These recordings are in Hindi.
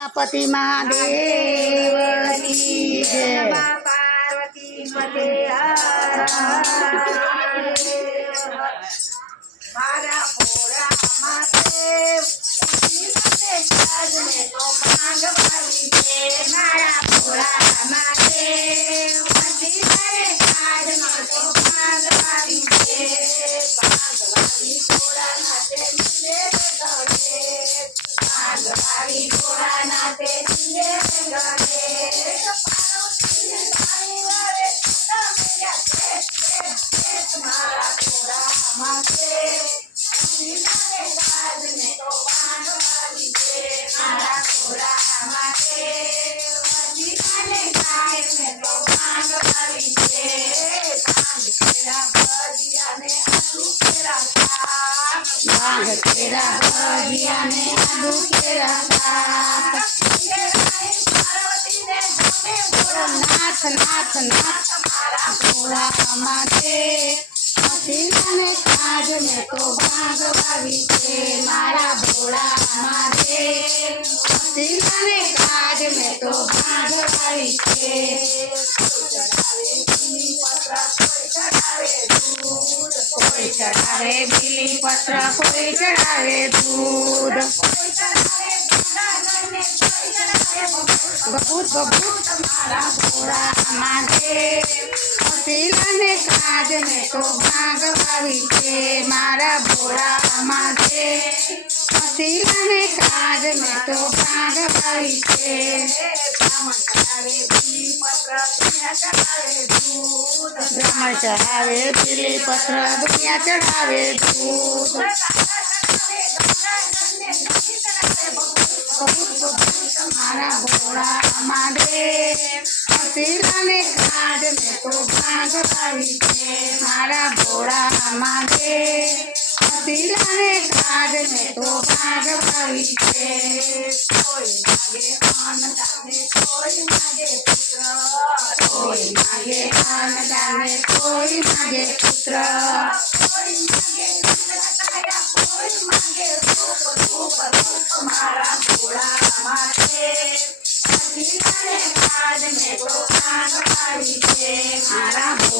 પતિ મહાદેવ પાર્વતી મારા ભોરા માતે માંગવાલી ભોળા नाथ नाथ नाथ गोरा माते हसीना काज में तो भाग भावी थे मारा भोला माते हसीना ने काज में तो भाग भावी थे कोई चढ़ावे बिली पत्र कोई चढ़ावे दूध बहुत बहुत પતિલાને કાજને તો ભાંગ વાવી છે મારા ભોળા માટે પતિલાને કાજને તો ભાંગ વાવી છે બ્રહ્મ ચડાવે બીલી પત્ર દુનિયા ચડાવે દૂધ हसीना घाट में तो भागवाई के मारा भोड़ा मारे हसीना घाट में तो भागवाई के कोई मागे अन्न दाने कोई मागे पुत्र। कोई मागे अन्न दाने कोई मागे पुत्र। कोई मागे कोई मागे रूप रूप रूप मारा भोड़ा मारे हसीना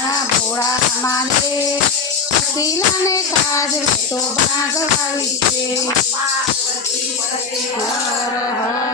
મારા ભોળા માને શીલાને કાજવે તો ભાગવાવી છે હર હર